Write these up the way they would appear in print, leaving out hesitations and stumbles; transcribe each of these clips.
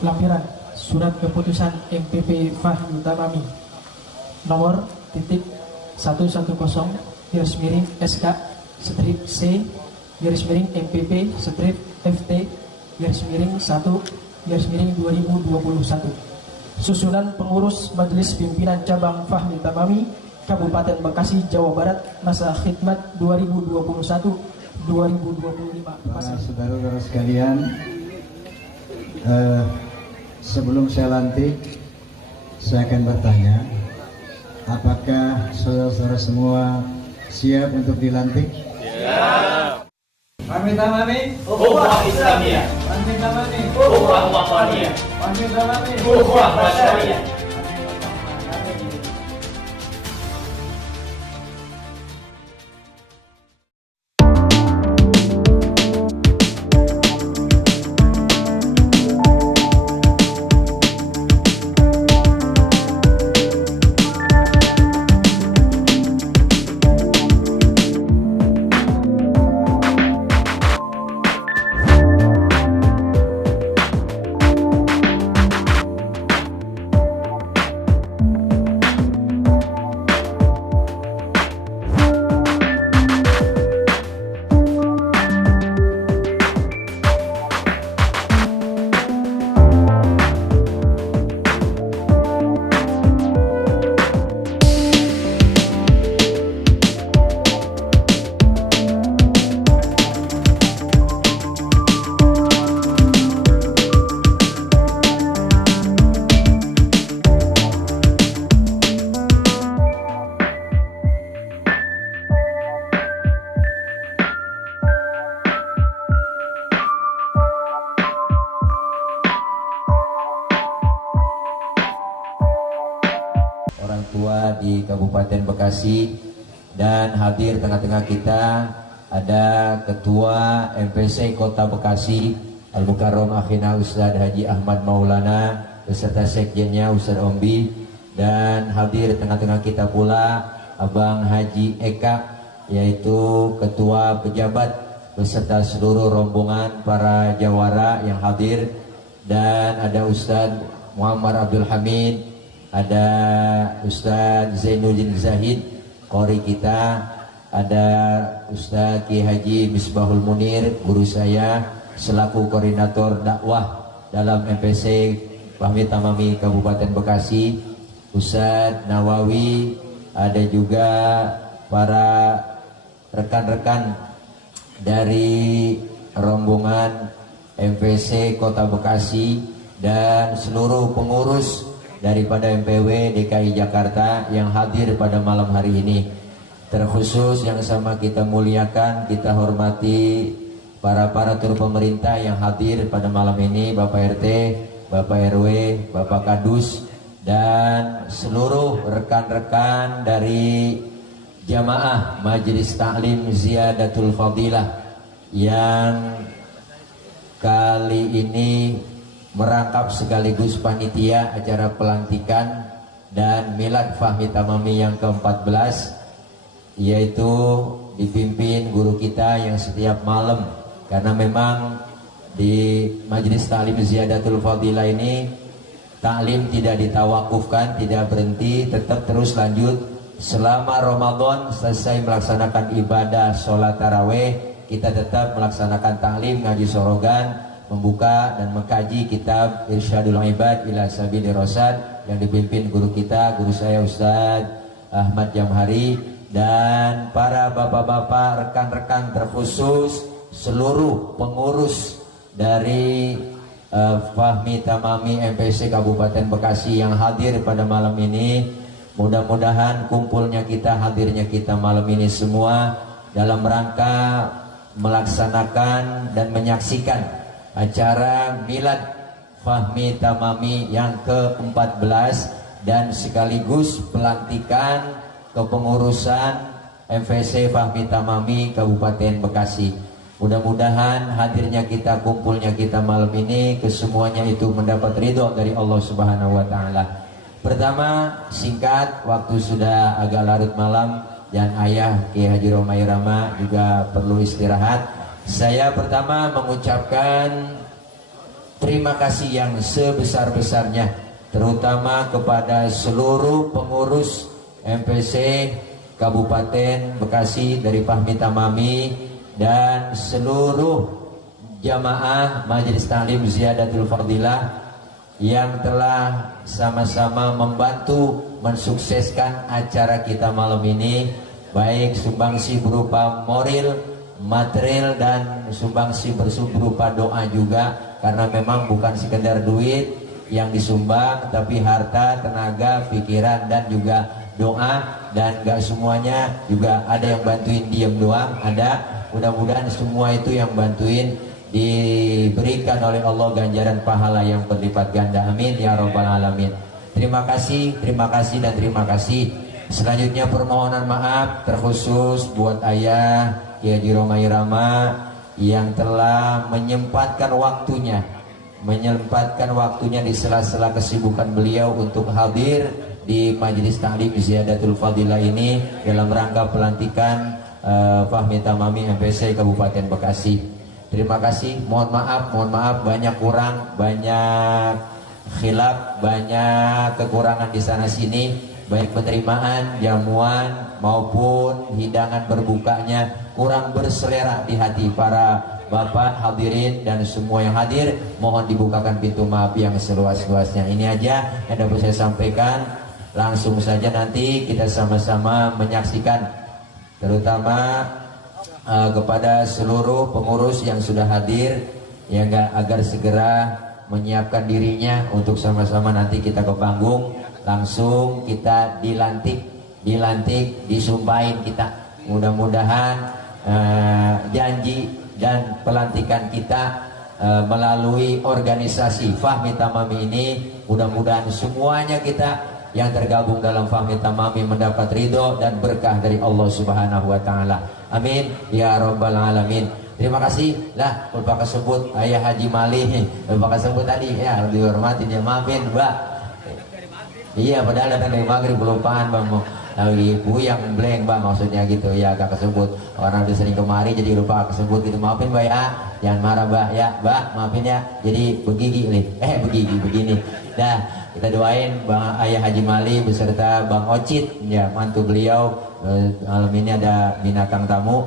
lampiran surat keputusan MPP Fahmi Tamami nomor titik 110 garis miring SK strip C garis miring MPP strip FT garis miring 1 garis miring 2021. Susunan pengurus Majelis Pimpinan Cabang Fahmi Tamami Kabupaten Bekasi, Jawa Barat, masa khidmat 2021-2025. Saudara-saudara sekalian, sebelum saya lantik, saya akan bertanya, apakah saudara-saudara semua siap untuk dilantik? Siap. Fahmi Tamami, Ukhuwah Islamiyah. Fahmi Tamami, Ukhuwah Wataniyah. Fahmi Tamami, Ukhuwah Basyariyah. Orang tua di Kabupaten Bekasi, dan hadir tengah-tengah kita ada Ketua MPC Kota Bekasi Al-Mukarram Akhina Ustadz Haji Ahmad Maulana beserta Sekjennya Ustadz Ombi, dan hadir tengah-tengah kita pula Abang Haji Eka, yaitu Ketua Pejabat beserta seluruh rombongan para jawara yang hadir, dan ada Ustadz Muhammad Abdul Hamid, ada Ustadz Zainuddin Zahid, qori kita, ada Ustadz Ki Haji Misbahul Munir, guru saya selaku koordinator dakwah dalam MPC Fahmi Tamami Kabupaten Bekasi, Ustadz Nawawi, ada juga para rekan-rekan dari rombongan MPC Kota Bekasi dan seluruh pengurus daripada MPW DKI Jakarta yang hadir pada malam hari ini. Terkhusus yang sama kita muliakan, kita hormati para aparatur pemerintah yang hadir pada malam ini, Bapak RT, Bapak RW, Bapak Kadus, dan seluruh rekan-rekan dari jamaah Majelis Taklim Ziyadatul Fadilah yang kali ini merangkap sekaligus panitia acara pelantikan dan milad Fahmi Tamami yang ke-14, yaitu dipimpin guru kita yang setiap malam, karena memang di Majelis Taklim Ziyadatul Fadilah ini taklim tidak ditawakufkan, tidak berhenti, tetap terus lanjut selama Ramadan. Selesai melaksanakan ibadah sholat taraweh, kita tetap melaksanakan taklim, ngaji sorogan, membuka dan mengkaji kitab Irsyadul Ibad ila Sabili Rasyad yang dipimpin guru kita, guru saya Ustadz Ahmad Jamhari, dan para bapak-bapak, rekan-rekan terkhusus seluruh pengurus dari Fahmi Tamami MPC Kabupaten Bekasi yang hadir pada malam ini. Mudah-mudahan kumpulnya kita, hadirnya kita malam ini semua dalam rangka melaksanakan dan menyaksikan acara milad Fahmi Tamami yang ke-14 dan sekaligus pelantikan kepengurusan MPC Fahmi Tamami Kabupaten Bekasi. Mudah-mudahan hadirnya kita, kumpulnya kita malam ini kesemuanya itu mendapat ridho dari Allah Subhanahu wa taala. Pertama, singkat, waktu sudah agak larut malam dan ayah Ki Haji Romai Rama juga perlu istirahat. Saya pertama mengucapkan terima kasih yang sebesar-besarnya, terutama kepada seluruh pengurus MPC Kabupaten Bekasi dari Fahmi Tamami dan seluruh jamaah Majelis Ta'lim Ziyadatul Fadilah yang telah sama-sama membantu mensukseskan acara kita malam ini, baik sumbangsi berupa moral, material, dan sumbangsi berupa doa juga, karena memang bukan sekedar duit yang disumbang, tapi harta, tenaga, pikiran, dan juga doa. Dan gak semuanya juga ada yang bantuin diam doang, ada. Mudah-mudahan semua itu yang bantuin diberikan oleh Allah ganjaran pahala yang berlipat ganda, amin ya rabbal alamin. Terima kasih, dan terima kasih. Selanjutnya permohonan maaf terkhusus buat ayah Kiai Haji Roma Irama yang telah menyempatkan waktunya di sela-sela kesibukan beliau untuk hadir di Majelis Ta'lim Ziyadatul Fadilah ini dalam rangka pelantikan Fahmi Tamami MPC Kabupaten Bekasi. Terima kasih, mohon maaf banyak kurang, banyak khilaf, banyak kekurangan di sana sini, baik penerimaan jamuan maupun hidangan berbukanya kurang berselera di hati para bapak hadirin dan semua yang hadir. Mohon dibukakan pintu maaf yang seluas-luasnya. Ini aja yang dapat saya sampaikan. Langsung saja nanti kita sama-sama menyaksikan, terutama kepada seluruh pengurus yang sudah hadir, ya agar segera menyiapkan dirinya untuk sama-sama nanti kita ke panggung, langsung kita dilantik, disumpahin kita. Mudah-mudahan janji dan pelantikan kita melalui organisasi Fahmi Tamami ini, mudah-mudahan semuanya kita yang tergabung dalam Fahmi Tamami mendapat ridho dan berkah dari Allah Subhanahu wa taala. Amin ya rabbal alamin. Terima kasih. Lah, lupa kesebut Ayah Haji Mali. Lupa kesebut tadi ya, dihormatin ya, maafin, Mbak. Iya, padahal datang dari maghrib, kelupaan, Bang. Lagi yang blank, Mbak, maksudnya gitu ya, agak kesebut. Orang udah sering kemari jadi lupa kesebut gitu. Maafin, Mbak ya. Jangan marah, Mbak ya. Mbak, maafin ya. Jadi begigi nih. Begini. Dah, kita doain Bang Ayah Haji Mali beserta Bang Ocit ya, mantu beliau. Malam ini ada bintang tamu,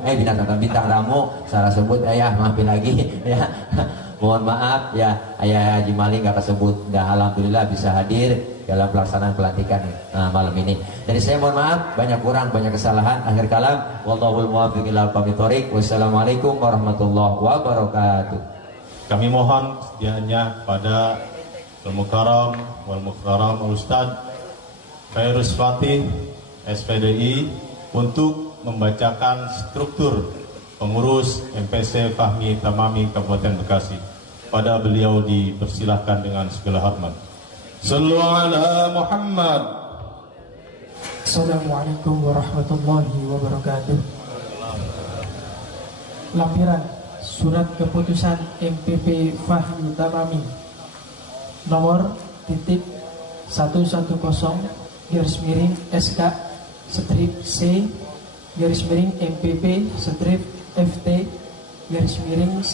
salah sebut ayah, maafin lagi ya. Mohon maaf ya, Ayah Haji Mali nggak kesebut. Dah, alhamdulillah bisa hadir dalam pelaksanaan pelantikan malam ini. Dari saya mohon maaf, banyak kurang, banyak kesalahan. Akhir kalam, wallahul muwaffiq ila aqwamit thoriq. Wassalamualaikum warahmatullahi wabarakatuh. Kami mohon sedianya pada Al-Mukarram wal Mukarram Ustaz Khairus Fatih SPDI untuk membacakan struktur pengurus MPC Fahmi Tamami Kabupaten Bekasi. Pada beliau dipersilahkan dengan segala hormat. Sallu ala Muhammad. Assalamualaikum warahmatullahi wabarakatuh. Lampiran Surat Keputusan MPP Fahmi Tamami nomor titik 110 garis miring SK strip C garis miring MPP strip FT garis miring 1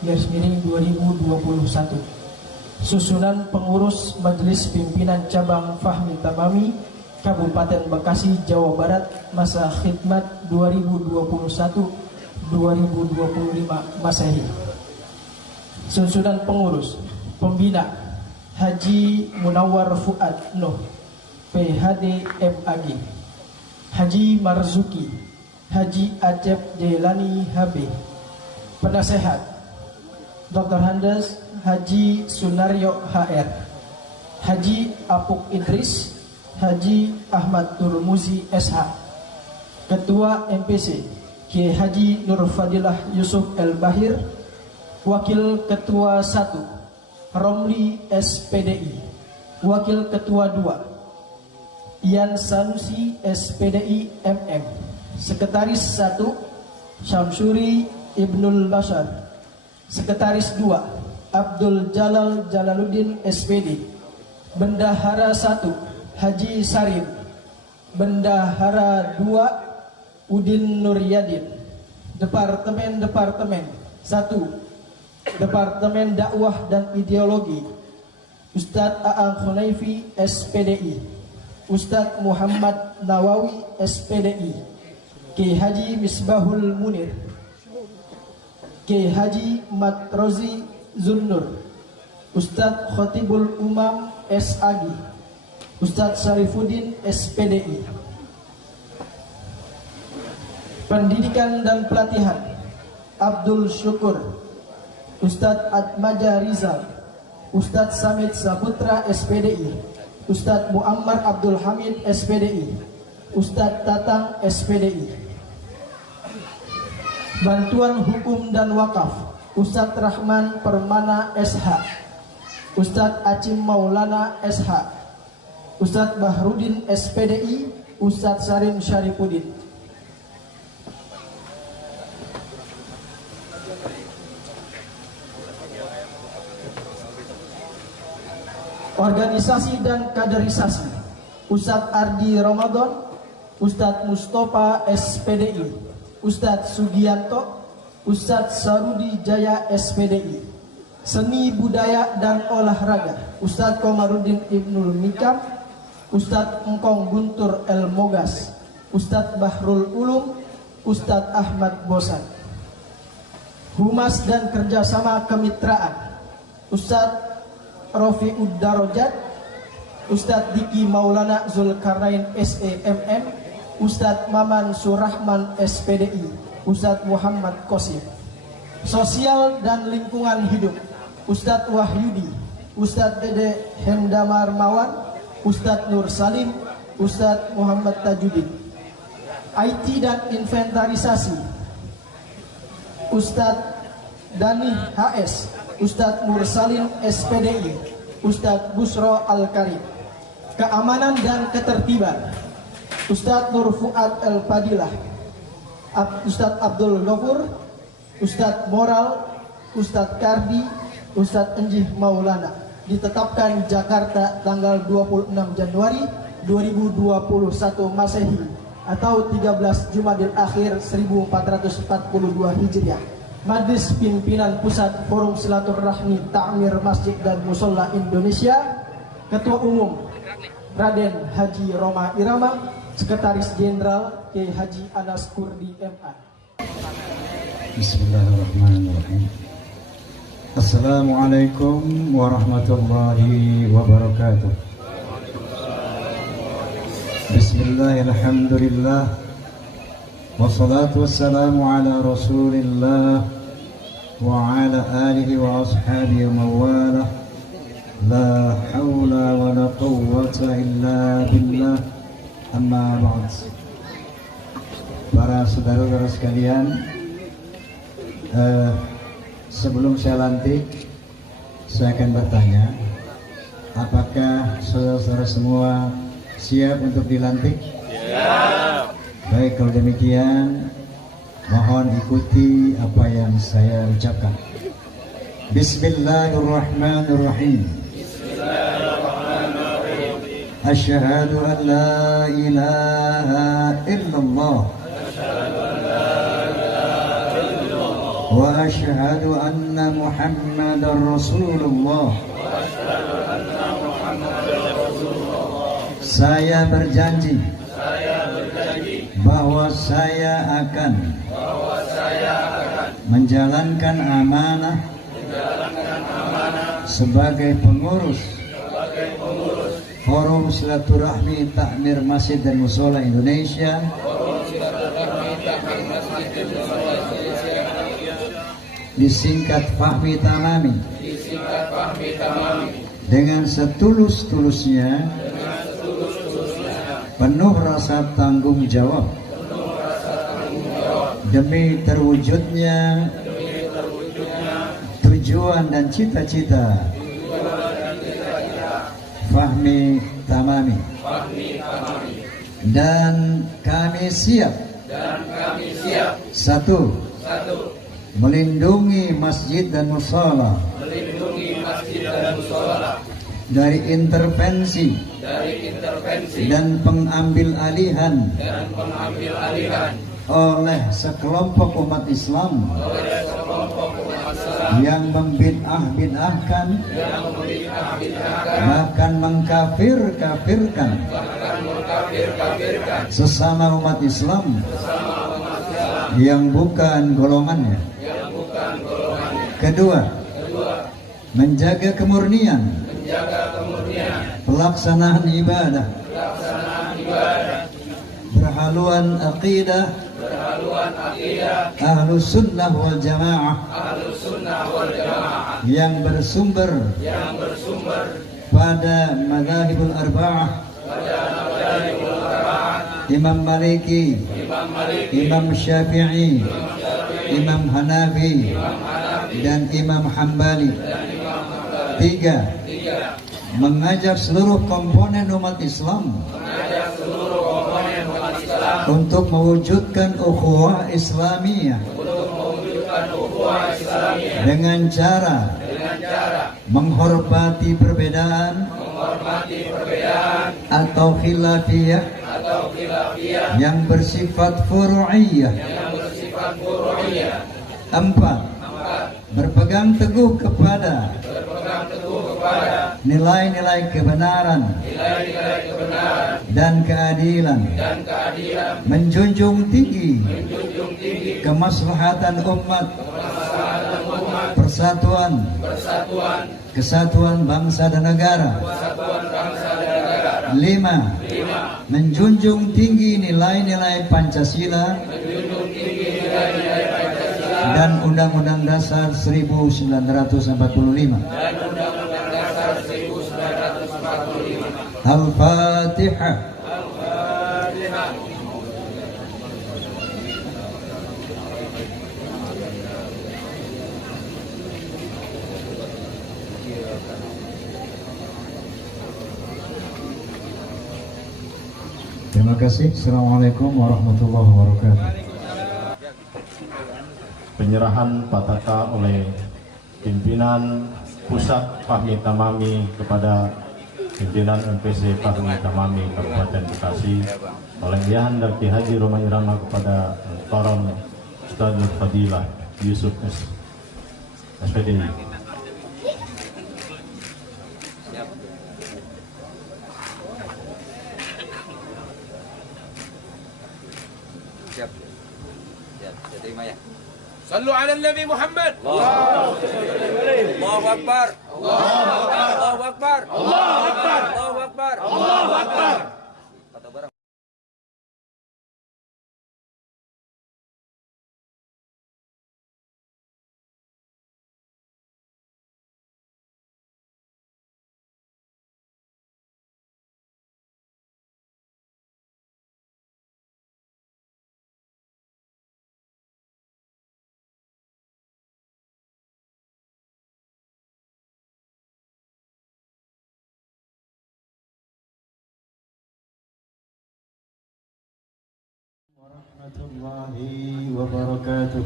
garis miring 2021. Susunan pengurus Majelis Pimpinan Cabang Fahmi Tamami Kabupaten Bekasi, Jawa Barat, masa khidmat 2021-2025 Masehi. Susunan pengurus: Pembina Haji Munawar Fuad Nuh PhD MAG, Haji Marzuki Haji Acep Jelani HB. Penasehat Dr. Handes Haji Sunaryo HR, Haji Apuk Idris Haji Ahmad Turmuzi SH. Ketua MPC Kiai Haji Nur Fadilah Yusuf El Bahir. Wakil Ketua 1 Romli SPDI. Wakil Ketua 2 Ian Sanusi SPDI MM. Sekretaris 1 Syamsuri Ibnul Bashar. Sekretaris 2 Abdul Jalal Jalaluddin SPD. Bendahara 1 Haji Sarim. Bendahara 2 Udin Nuryadin. Departemen 1 Departemen Dakwah dan Ideologi, Ustadz Aang Khunaifi, SPDI, Ustadz Muhammad Nawawi, SPDI, Kiai Haji Misbahul Munir, Kiai Haji Matrozi Zunnur, Ustadz Khotibul Umam, SAG, Ustadz Syarifuddin, SPDI. Pendidikan dan Pelatihan, Abdul Syukur, Ustadz Atmaja Rizal, Ustadz Samit Saputra, SPDI, Ustadz Muammar Abdul Hamid, SPDI, Ustadz Tatang, SPDI. Bantuan Hukum dan Wakaf, Ustadz Rahman Permana, SH, Ustadz Acim Maulana, SH, Ustadz Bahrudin, SPDI, Ustadz Sarim Syarifuddin. Organisasi dan kaderisasi, Ustadz Ardi Ramadan, Ustadz Mustafa, SPDI, Ustadz Sugianto, Ustadz Sarudi Jaya, SPDI. Seni Budaya dan Olahraga, Ustadz Komarudin Ibnul Mikam, Ustadz Engkong Guntur El Mogas, Ustadz Bahrul Ulum, Ustadz Ahmad Bosan. Humas dan Kerjasama Kemitraan, Ustadz Rofi'ud Darajat, Ustadz Diki Maulana Zulkarnain, SEMM, Ustadz Maman Surahman, SPDI, Ustadz Muhammad Qasim. Sosial dan Lingkungan Hidup, Ustadz Wahyudi, Ustadz Dede Hendamar Mawan, Ustadz Nur Salim, Ustadz Muhammad Tajudin. IT dan Inventarisasi, Ustadz Dani HS, Ustadz Mursalin, SPDI, Ustadz Busro Al-Karim. Keamanan dan Ketertiban, Ustadz Nur Fuad El-Fadilah, Ustadz Abdul Ghafur, Ustadz Moral, Ustadz Kardi, Ustadz Enjih Maulana. Ditetapkan Jakarta tanggal 26 Januari 2021 Masehi atau 13 Jumadil Akhir 1442 Hijriah. Majelis Pimpinan Pusat Forum Silaturahmi Ta'mir Masjid dan Musola Indonesia, Ketua Umum Raden Haji Roma Irama, Sekretaris Jenderal Kiai Haji Anas Kurdi MA. Bismillahirrahmanirrahim. Assalamualaikum warahmatullahi wabarakatuh. Bismillahirrahmanirrahim. Wassalatu wassalamu ala rasulillah wa ala alihi wa ashabihi wa mawalah. La hawla wa la quwwata illa billah. Amma ba'd. Para saudara-saudara sekalian, sebelum saya lantik, saya akan bertanya, apakah saudara-saudara semua siap untuk dilantik? Siap. Baik, kalau demikian mohon ikuti apa yang saya ucapkan. Bismillahirrahmanirrahim. Bismillahirrahmanirrahim. Asyhadu an la ilaha illallah. Wa asyhadu anna Muhammadar Rasulullah. Saya berjanji bahwa saya akan menjalankan amanah sebagai pengurus Forum Silaturahmi Ta'mir Masjid dan Musola Indonesia disingkat Fahmi Tamami, dengan setulus-tulusnya, penuh rasa tanggung jawab, demi terwujudnya tujuan dan cita-cita Fahmi Tamami. Dan kami siap, satu, melindungi masjid dan musola dari intervensi dan pengambil alihan oleh sekelompok umat Islam yang membid'ah-bid'ahkan, bahkan mengkafir-kafirkan sesama umat Islam yang bukan golongannya. Kedua, menjaga kemurnian pelaksanaan ibadah, berhaluan aqidah Ahlus Sunnah wal Jamaah yang bersumber pada Madzhabul Arba'ah, Imam Maliki, Imam Syafi'i, Imam Hanafi, dan Imam Hambali. Tiga, mengajak seluruh komponen umat Islam untuk mewujudkan ukhuwah Islamiyah dengan cara menghormati perbedaan atau khilafiyah yang bersifat furu'iyah. Empat, berpegang teguh kepada nilai-nilai kebenaran dan keadilan, menjunjung tinggi kemaslahatan umat, persatuan, kesatuan bangsa dan negara. Lima, menjunjung tinggi nilai-nilai Pancasila dan Undang-Undang Dasar 1945. Al-Fatihah. Terima kasih. Assalamualaikum warahmatullahi wabarakatuh. Penyerahan Pataka oleh pimpinan Pusat Fahmi Tamami kepada pimpinan MPC Fahmi Tamami Kabupaten Bekasi, oleh Yang Daki Haji Roma Irama kepada Muhtaram Ustadzul Fadilah Yusuf SPDI. صلوا على النبي محمد. الله أكبر. الله أكبر. الله أكبر. الله أكبر. الله أكبر. Warahmatullahi wabarakatuh.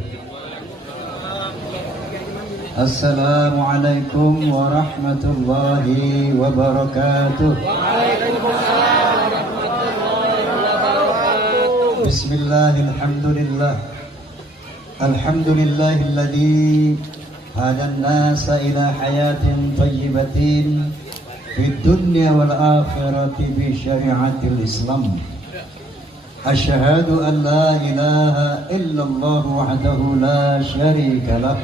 Assalamualaikum warahmatullahi wabarakatuh. Bismillahirrahmanirrahim. Alhamdulillahilladzi hadan nasa ila hayatin thayyibatin fid dunya wal akhirati bi syariatil Islam. أشهد أن لا إله إلا الله وحده لا شريك له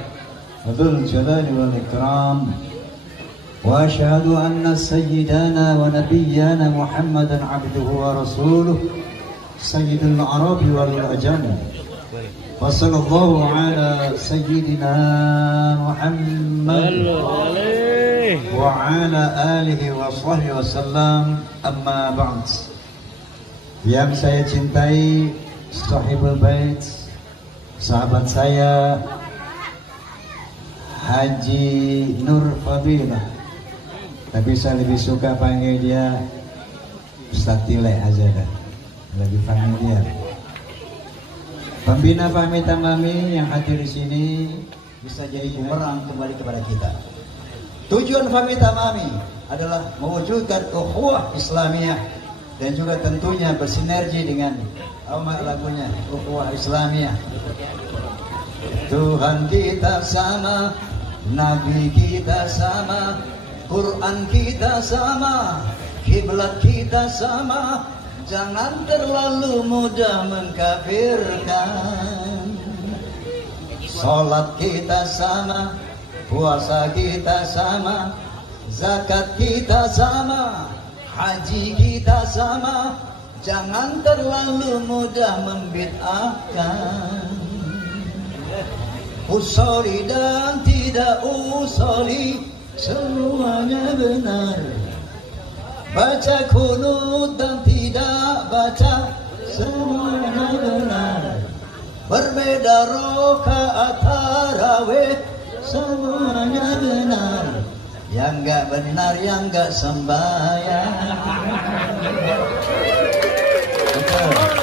ذو الجلال والإكرام وأشهد أن سيدنا ونبينا محمدا عبده ورسوله سيد العرب والعجم وصلى الله على سيدنا محمد وعلى آله وصحبه وسلم أما بعد. Yang saya cintai, Sahibul Bait, sahabat saya Haji Nur Fadilah, tapi saya lebih suka panggil dia Ustaz Tile aja dah, lebih familiar. Pembina Fahmi Tamami yang hadir di sini bisa jadi bumerang kembali kepada kita. Tujuan Fahmi Tamami adalah mewujudkan ukhuwah Islamiyah dan juga tentunya bersinergi dengan lagunya ukhuwah Islamiyah. Tuhan kita sama, Nabi kita sama, Quran kita sama, kiblat kita sama. Jangan terlalu mudah mengkafirkan. Salat kita sama, puasa kita sama, zakat kita sama, haji kita sama. Jangan terlalu mudah membid'ahkan. Usoli dan tidak usoli, semuanya benar. Baca kunut dan tidak baca, semuanya benar. Berbeda rakaat tarawih, semuanya benar. Yang enggak benar, yang enggak sembahyang. Betul.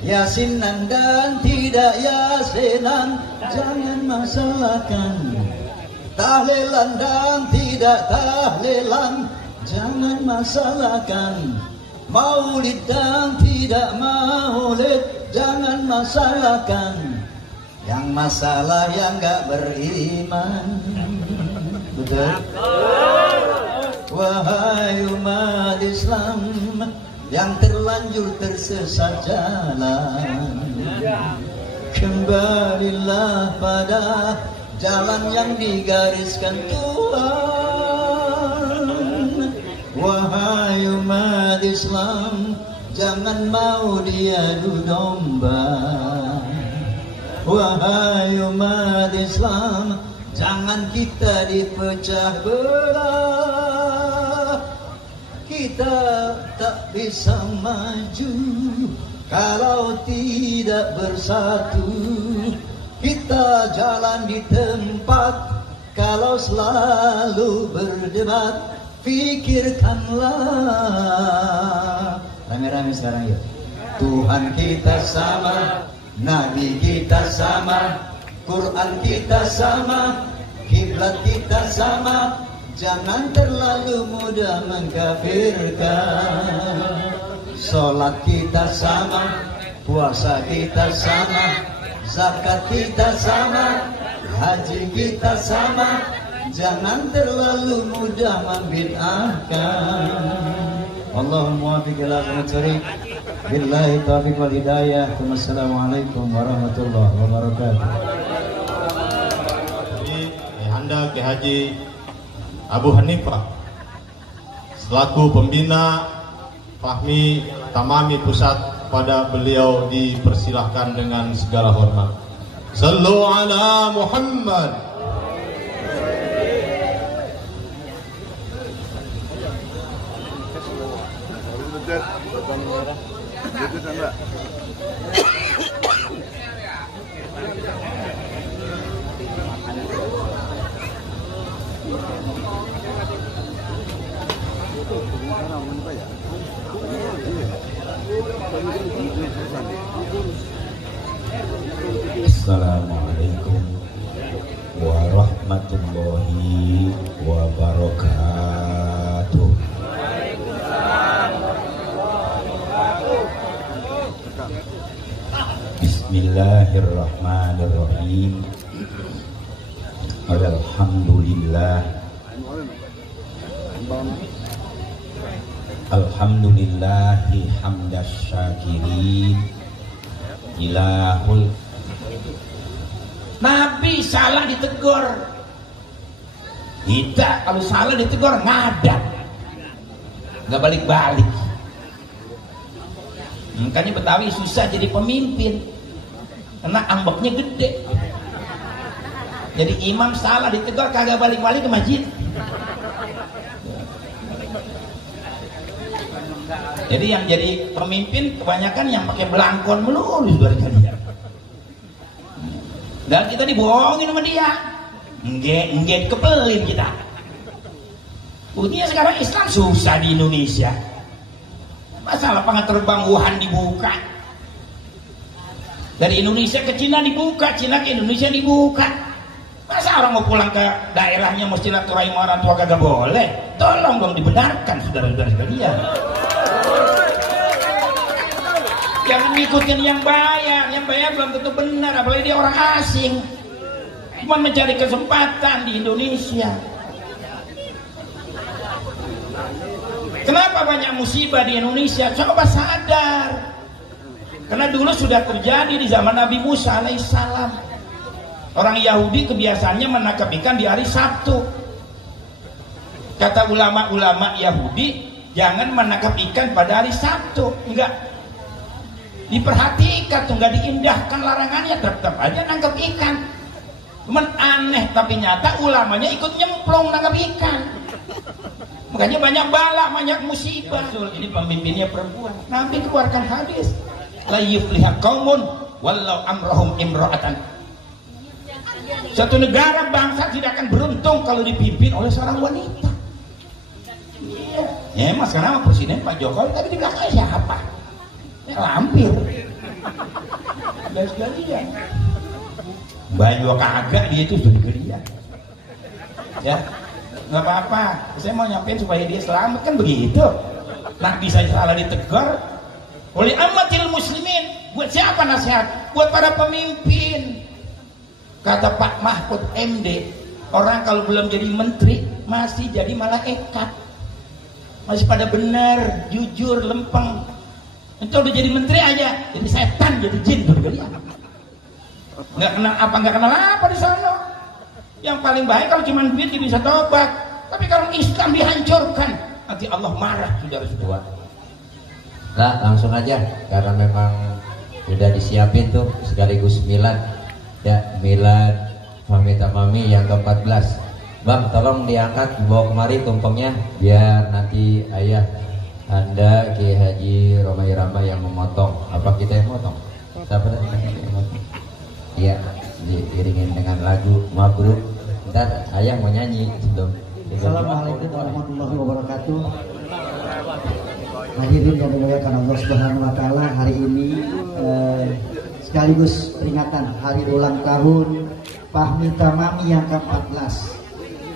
Yasinan dan tidak yasinan, jangan masalahkan. Tahlilan dan tidak tahlilan, jangan masalahkan. Maulid dan tidak maulid, jangan masalahkan. Yang masalah yang enggak beriman. Betul? Wahai umat Islam yang terlanjur tersesat jalan, kembalilah pada jalan yang digariskan Tuhan. Wahai umat Islam, jangan mau diadu domba. Wahai umat Islam, jangan kita dipecah belah. Kita tak bisa maju kalau tidak bersatu. Kita jalan di tempat kalau selalu berdebat. Pikirkanlah. Rame-rame sekarang yuk. Tuhan kita sama, Nabi kita sama, Quran kita sama, kiblat kita sama. Jangan terlalu mudah mengkafirkan. Salat kita sama, puasa kita sama, zakat kita sama, haji kita sama. Jangan terlalu mudah membid'ahkan. Allahumma muwaffiq ila aqwamit thoriq. Billahi taufiq wal hidayah. Wassalamualaikum warahmatullahi wabarakatuh. Anda Ki Haji Abu Hanifah selaku pembina Fahmi Tamami Pusat, pada beliau dipersilahkan dengan segala hormat. Sallu ala Muhammad. Assalamualaikum warahmatullahi wabarakatuh. Bismillahirrahmanirrahim. Alhamdulillah. Alhamdulillahi hamdas syakirin. Ilahul Nabi salah ditegur. Kita kalau salah ditegur ngadat, nggak balik-balik. Makanya Betawi susah jadi pemimpin karena ambeknya gede. Jadi imam salah ditegur kagak balik-balik ke masjid. Jadi yang jadi pemimpin kebanyakan yang pakai belangkon melulu barangkali. Dan kita dibohongin sama dia. Enggak kepelin kita. Buktinya sekarang Islam susah di Indonesia. Masalah lapangan terbang Wuhan dibuka. Dari Indonesia ke Cina dibuka, Cina ke Indonesia dibuka. Masa orang mau pulang ke daerahnya mesti silaturahim orang tua kagak boleh? Tolong dong dibenarkan saudara-saudara sekalian. Jangan ngikutin yang bayar belum tentu benar, apalagi dia orang asing. Cuma mencari kesempatan di Indonesia. Kenapa banyak musibah di Indonesia? Coba sadar. Karena dulu sudah terjadi di zaman Nabi Musa alaihissalam. Orang Yahudi kebiasaannya menangkap ikan di hari Sabtu. Kata ulama-ulama Yahudi, jangan menangkap ikan pada hari Sabtu. Enggak diperhatikan tuh, enggak diindahkan larangannya, tetap aja nangkap ikan. Cuman aneh tapi nyata ulamanya ikut nyemplung nangkap ikan. Makanya banyak bala, banyak musibah. Ini pemimpinnya perempuan. Nabi keluarkan hadis, la yufliha qaumun wallau amrahum imra'atan. Suatu negara bangsa tidak akan beruntung kalau dipimpin oleh seorang wanita. Iya. Ya emang sekarang presiden Pak Jokowi, tapi di belakangnya siapa? Ya lampir. Ada sekalian. Baju kagak dia itu sudah sekalian. Ya. Nggak apa-apa, saya mau nyampein supaya dia selamat, kan begitu. Nah bisa salah ditegur oleh amatil muslimin. Buat siapa nasihat? Buat para pemimpin. Kata Pak Mahfud MD, orang kalau belum jadi menteri masih jadi malaikat, masih pada benar, jujur, lempeng. Entah udah jadi menteri aja jadi setan, jadi jin tuh kalian. Nggak kenal apa di sana. Yang paling baik kalau cuma duit dia bisa tobat, tapi kalau Islam dihancurkan nanti Allah marah, saudara-saudara. Nah, langsung aja karena memang sudah disiapin tuh sekaligus milad ya, milad Fahmi Tamami yang ke-14. Bang, tolong diangkat dibawa kemari tumpengnya biar nanti ayah Anda Kiai Haji Romai Rama yang memotong. Apa kita yang memotong? Siapa yang memotong? Iya, diiringin dengan lagu Mabruk. Ntar ayah mau nyanyi sebelum. Assalamualaikum warahmatullahi wabarakatuh. Hadirin yang dimuliakan Allah Subhanahu wa taala, hari ini sekaligus peringatan hari ulang tahun Fahmi Tamami yang ke-14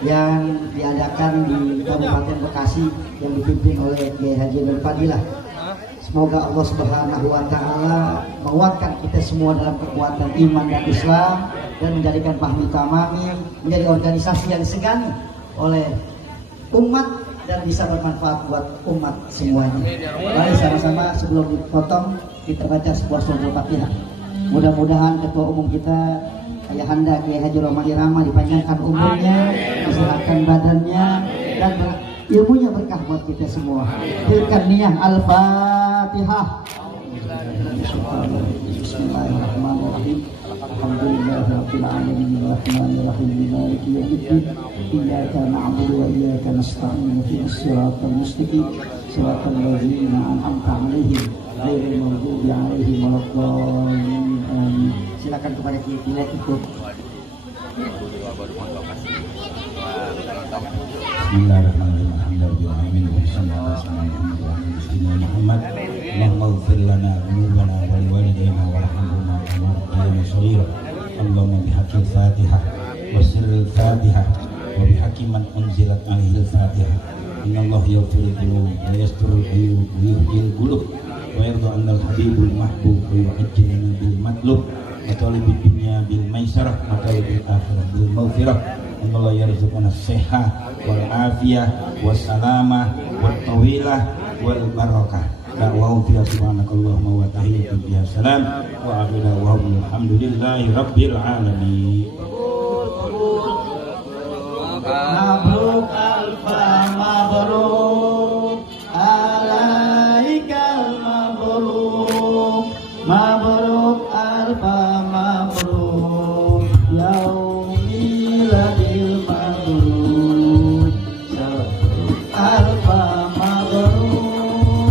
yang diadakan di Kabupaten Bekasi yang dipimpin oleh Kiai Haji Nur Fadilah. Semoga Allah Subhanahu wa taala menguatkan kita semua dalam kekuatan iman dan Islam dan menjadikan Fahmi Tamami menjadi organisasi yang disegani oleh umat dan bisa bermanfaat buat umat semuanya. Mari sama-sama sebelum dipotong kita baca sebuah surah Al-Fatihah. Mudah-mudahan ketua umum kita Ayahanda Kiai Haji Romai Rama dipanjangkan umurnya, disehatkan badannya dan ilmunya berkah buat kita semua. Berikan niat Al-Fatihah. Bismillahirrahmanirrahim. Alhamdulillahirabbil alamin arrahmanir rahim maliki yaumiddin. Iyyaka na'budu wa iyyaka nasta'in ihdinas siratal mustaqim siratal ladzina an'amta 'alaihim ghairil maghdubi 'alaihim waladdallin. Amin. Silakan kepada Kiai ikut. Bismillahirrahmanirrahim. Alhamdulillahirabbil alamin. Muhammad Allahumma ighfir lana dhunubana wa liwalidayna warhamhuma kama rabbayana shaghira. Allahumma bihaqqil Fatihah wa sirril Fatihah wa bihaqqi man unzilat alaihil Fatihah. Innallaha yaghfiru dzunub wa yasturul uyub wa yuhyil qulub wa yarda 'anil habibul mahbub wa yu'ajjiluna bil matlub wa talibid dunya bil maisarah wa talibid akhirah bil maghfirah. Allah yarzuqana as-sihah wal afiyah was salamah wat tawilah wal barakah. Da'wahu fiha subhanakallahumma wa tahiyyatu biha salam wa a'budu wa alhamdulillahi rabbil alamin. Mabruk alfa mabruk alaikal mabruk mabruk alfa mabruk yaumiladil mabruk alfa mabruk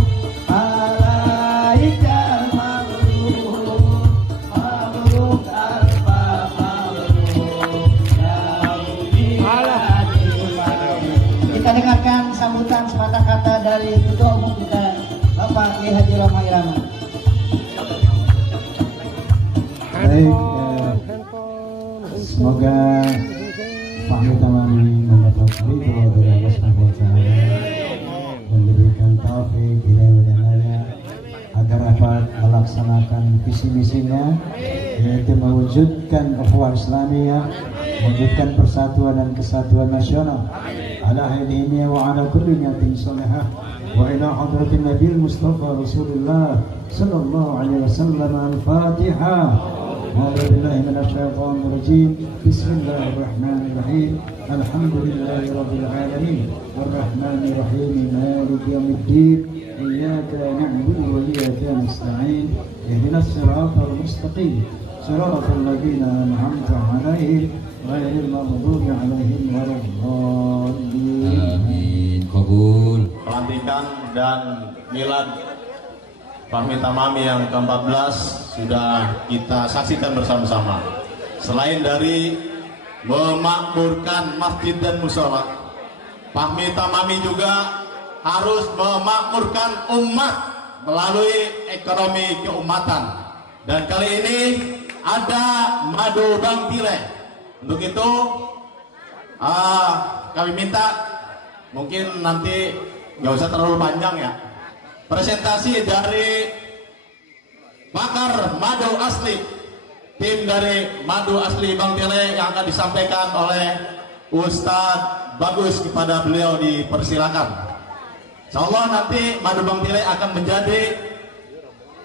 alaikal mabruk mabruk alfa mabruk yaumiladil mabruk. Kita dengarkan sambutan sepatah kata dari Ketua Umum kita Bapak Kiai Haji Romai Rama. Baik, semoga Fahmi Tamami mendapat ridho dari Allah Subhanahu wa taala dan diberikan taufik hidayah agar dapat melaksanakan visi misinya, yaitu mewujudkan ukhuwah Islamiyah, mewujudkan persatuan dan kesatuan nasional ala hadhihi wa ala kulli niyatin salihah wa ila hadratin Nabi Mustafa Rasulullah sallallahu alaihi wasallam. Al-Fatihah. أعوذ بالله من الشيطان الرجيم. بسم الله الرحمن الرحيم. الحمد لله رب العالمين الرحمن الرحيم مالك يوم الدين إياك نعبد وإياك نستعين اهدنا الصراط المستقيم صراط الذين أنعمت عليهم غير المغضوب عليهم ولا الضالين. Amin. Kabul. Pelantikan dan milad Fahmi Tamami yang ke-14 sudah kita saksikan bersama-sama. Selain dari memakmurkan masjid dan musola, Fahmi Tamami juga harus memakmurkan umat melalui ekonomi keumatan. Dan kali ini ada madu Bang Pile. Untuk itu kami minta, mungkin nanti nggak usah terlalu panjang ya, presentasi dari pakar madu asli, tim dari madu asli Bang Pile yang akan disampaikan oleh Ustadz Bagus. Kepada beliau dipersilakan. Insyaallah nanti madu Bang Pile akan menjadi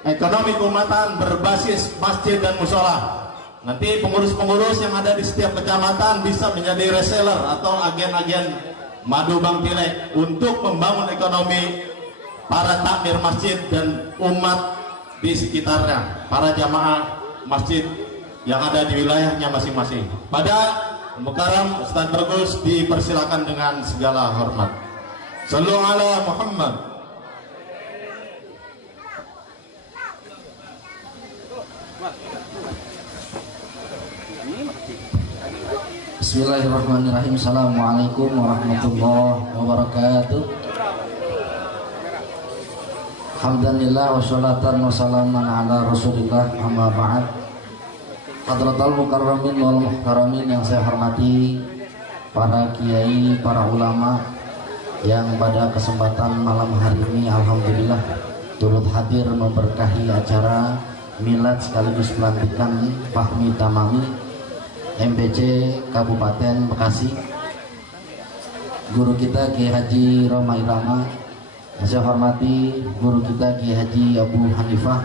ekonomi keumatan berbasis masjid dan musola. Nanti pengurus-pengurus yang ada di setiap kecamatan bisa menjadi reseller atau agen-agen madu Bang Pile untuk membangun ekonomi para takmir masjid dan umat di sekitarnya, para jamaah masjid yang ada di wilayahnya masing-masing. Pada Mukarram Ustadz Bagus dipersilakan dengan segala hormat. Sallu ala Muhammad. Bismillahirrahmanirrahim. Assalamualaikum warahmatullahi wabarakatuh. Alhamdulillah wassalatan wassalaman ala rasulillah, amma ba'd. Hadratal mukarramin wal muhtaramin yang saya hormati, para kiai, para ulama yang pada kesempatan malam hari ini alhamdulillah turut hadir memberkahi acara milad sekaligus pelantikan Fahmi Tamami MPC Kabupaten Bekasi. Guru kita Kiai Haji Roma Irama, yang saya hormati guru kita Kiai Haji Abu Hanifah,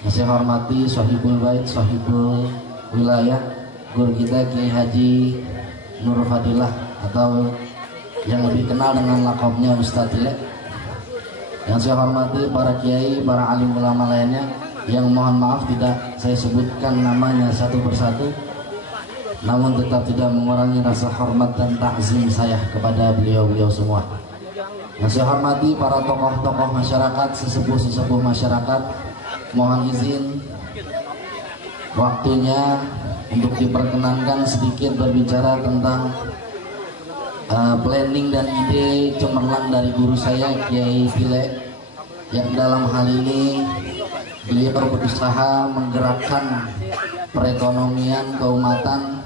yang saya hormati Sahibul Bait, Sahibul Wilayah, guru kita Kiai Haji Nur Fadilah atau yang lebih kenal dengan lakabnya Ustadz Tile. Yang saya hormati para kiai, para alim ulama lainnya yang mohon maaf tidak saya sebutkan namanya satu persatu, namun tetap tidak mengurangi rasa hormat dan takzim saya kepada beliau-beliau semua. Yang saya hormati para tokoh-tokoh masyarakat, sesepuh-sesepuh masyarakat, mohon izin waktunya untuk diperkenankan sedikit berbicara tentang planning dan ide cemerlang dari guru saya Kiai Pile, yang dalam hal ini beliau berusaha menggerakkan perekonomian keumatan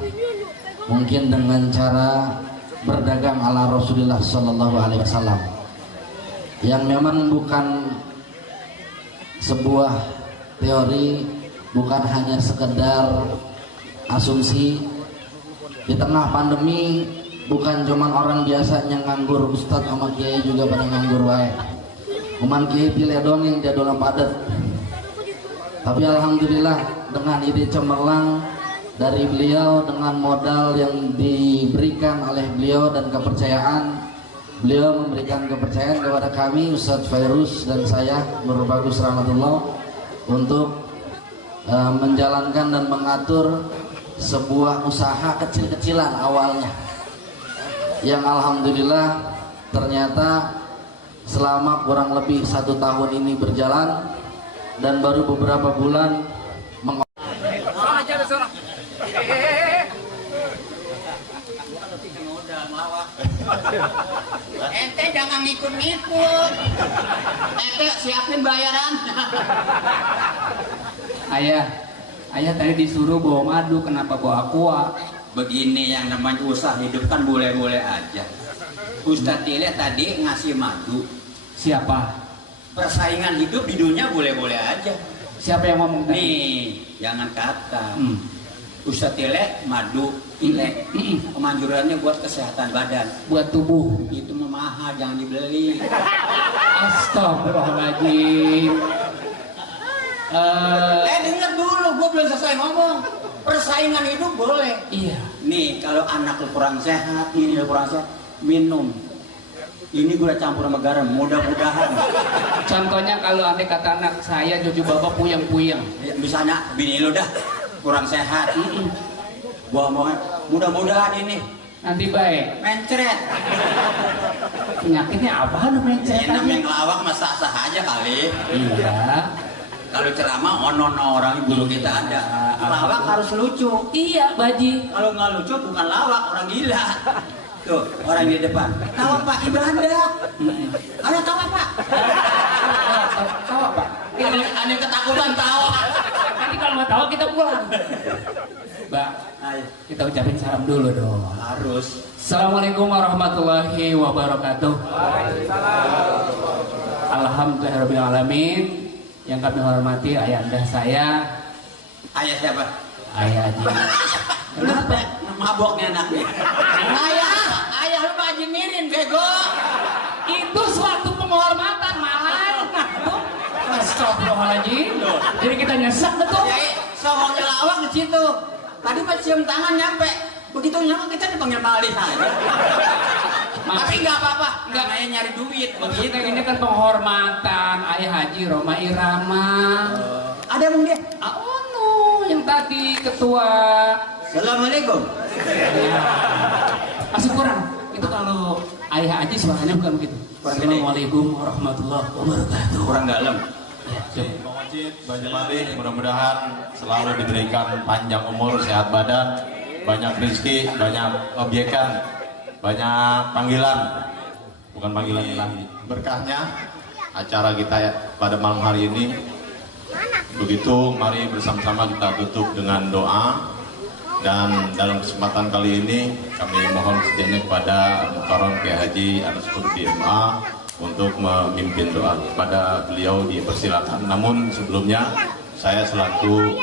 mungkin dengan cara berdagang ala Rasulullah Sallallahu Alaihi Wasallam, yang memang bukan sebuah teori, bukan hanya sekedar asumsi. Di tengah pandemi bukan cuman orang biasa yang nganggur, ustadz sama kiai juga pada nganggur wae. Kuman kiai Pile dongeng jadul padat. Tapi alhamdulillah dengan ide cemerlang dari beliau, dengan modal yang diberikan oleh beliau dan kepercayaan, beliau memberikan kepercayaan kepada kami Ustadz Fairuz dan saya Nur Bagus rahmatullah untuk menjalankan dan mengatur sebuah usaha kecil-kecilan awalnya, yang alhamdulillah ternyata selama kurang lebih 1 tahun ini berjalan dan baru beberapa bulan ente jangan ngikut-ngikut, ente siapin bayaran. Ayah tadi disuruh bawa madu, kenapa bawa aqua? Begini yang namanya usaha hidup kan boleh-boleh aja. Ustadz Tile tadi ngasih madu. Siapa? Persaingan hidup di dunia boleh-boleh aja. Siapa yang ngomong tadi? Nih, jangan kata. Ustadz Tile, madu, Tile. Kemanjurannya buat kesehatan badan. Buat tubuh. Itu mah mahal, jangan dibeli. Astagfirullahaladzim. Dengar dulu, gue belum selesai ngomong. Persaingan hidup boleh. Iya. Nih, kalau anak lu kurang sehat, ini lu kurang sehat, minum. Ini gue udah campur sama garam, mudah-mudahan. Contohnya kalau andai kata anak saya cucu bapak puyeng-puyeng. Misalnya, bini lu dah kurang sehat. Gua mau mudah-mudahan ini nanti baik. Mencret. Penyakitnya apa lu mencret? Ini namanya ngelawak mah sah-sah aja kali. Iya. Kalau ceramah ono orang guru kita ada. Lawak harus lucu. Iya, Baji. Kalau nggak lucu bukan lawak, orang gila. Tuh, orang di depan. Tawa Pak, ibadah. Ayo tawa Pak. Tawa Pak. Ada ketakutan tawa. Nanti kalau nggak tawa kita pulang. Mbak, kita ucapin salam dulu dong. Harus. Assalamualaikum warahmatullahi wabarakatuh. Alhamdulillahirobbilalamin. Yang kami hormati ayahanda saya. Ayah siapa? Ayah Haji. Kenapa? Maboknya anaknya. Ayah lu Pak Haji Mirin, bego. Itu suatu penghormatan, mahal. Astagfirullahaladzim. Jadi kita nyesek betul. Sohongnya lawak di situ. Tadi pas cium tangan nyampe. Begitu nyampe kita dipanggil malih aja. Tapi nggak apa-apa, nggak kayak nyari duit. Begitu ini kan penghormatan Ayah Haji Roma Irama. Ada emang dia? Oh no, yang tadi ketua. Assalamualaikum. Ya. Masih kurang. Itu kalau Ayah Haji suaranya bukan begitu. Assalamualaikum warahmatullahi wabarakatuh. Kurang dalam. Bang Wajid, Bang Jamali, mudah-mudahan selalu diberikan panjang umur, sehat badan, banyak rezeki, banyak objekan, banyak panggilan, bukan panggilan lagi. Berkahnya acara kita pada malam hari ini. Begitu, mari bersama-sama kita tutup dengan doa. Dan dalam kesempatan kali ini kami mohon sedianya kepada Mukarram Kiai Haji Anas Qutbi MA untuk memimpin doa. Kepada beliau dipersilakan. Namun sebelumnya saya selaku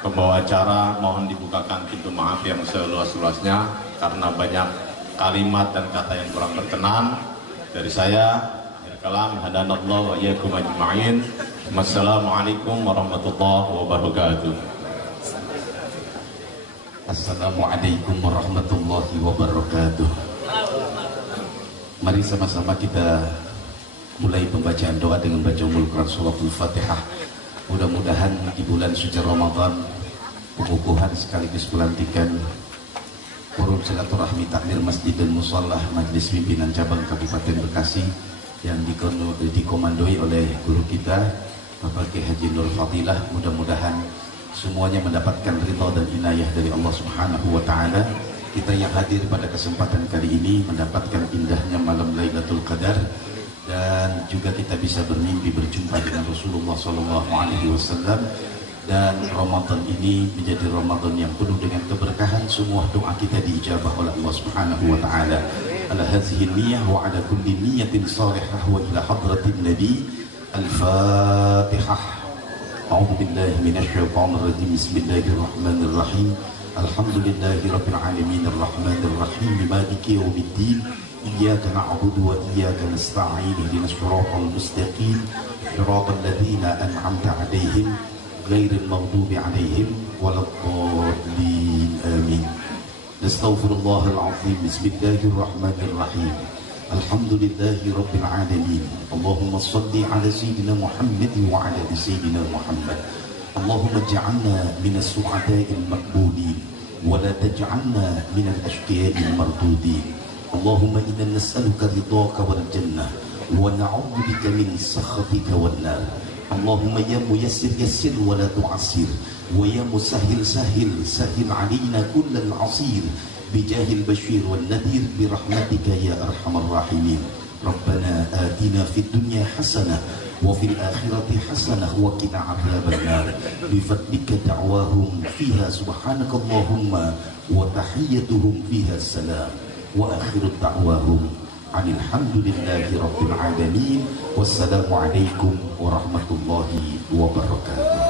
pembawa acara mohon dibukakan pintu maaf yang seluas-luasnya karena banyak kalimat dan kata yang kurang berkenan dari saya. Kalam hadanallahu wa iyyakum ajma'in. Wassalamualaikum warahmatullahi wabarakatuh. Assalamualaikum warahmatullahi wabarakatuh. Mari sama-sama kita mulai pembacaan doa dengan baca Ummul Quran suratul Fatihah. Mudah-mudahan di bulan suci Ramadan pengukuhan sekaligus pelantikan forum silaturahmi takmir masjid dan musholah Majelis Pimpinan Cabang Kabupaten Bekasi yang dikomandoi oleh guru kita Bapak Kiai Haji Nur Fadilah, mudah-mudahan semuanya mendapatkan ridha dan inayah dari Allah Subhanahu wa taala. Kita yang hadir pada kesempatan kali ini mendapatkan indahnya malam Lailatul Qadar dan juga kita bisa bermimpi berjumpa dengan Rasulullah sallallahu alaihi wasallam, dan Ramadan ini menjadi Ramadan yang penuh dengan keberkahan. Semua doa kita diijabah oleh Allah Subhanahu wa taala. Ala hadhihi niyyah wa ala kulli niyyatin salihah wa ila hadratin nabi. Al-Fatihah. أعوذ بالله من الشيطان الرجيم بسم الله الرحمن الرحيم الحمد لله رب العالمين الرحمن الرحيم مالك يوم الدين إياك نعبد وإياك نستعين اهدنا الصراط المستقيم صراط الذين أنعمت عليهم غير المغضوب عليهم ولا الضالين آمين نستغفر الله العظيم بسم الله الرحمن الرحيم الحمد لله رب العالمين اللهم صل على سيدنا محمد وعلى ال سيدنا محمد اللهم اجعلنا من السعداء المقبولين ولا تجعلنا من الاشقياء المردودين اللهم انا نسالك رضاك والجنه ونعوذ بك من سخطك والنار اللهم يا ميسر يسر ولا تعسر ويا مسهل سهل سهل علينا كل العصير بجاه البشير والنذير برحمتك يا أرحم الراحمين ربنا آتنا في الدنيا حسنة وفي الآخرة حسنة وقنا عذاب النار بفضلك دعواهم فيها سبحانك اللهم وتحيتهم فيها السلام وآخر دعواهم عن الحمد لله رب العالمين والسلام عليكم ورحمة الله وبركاته.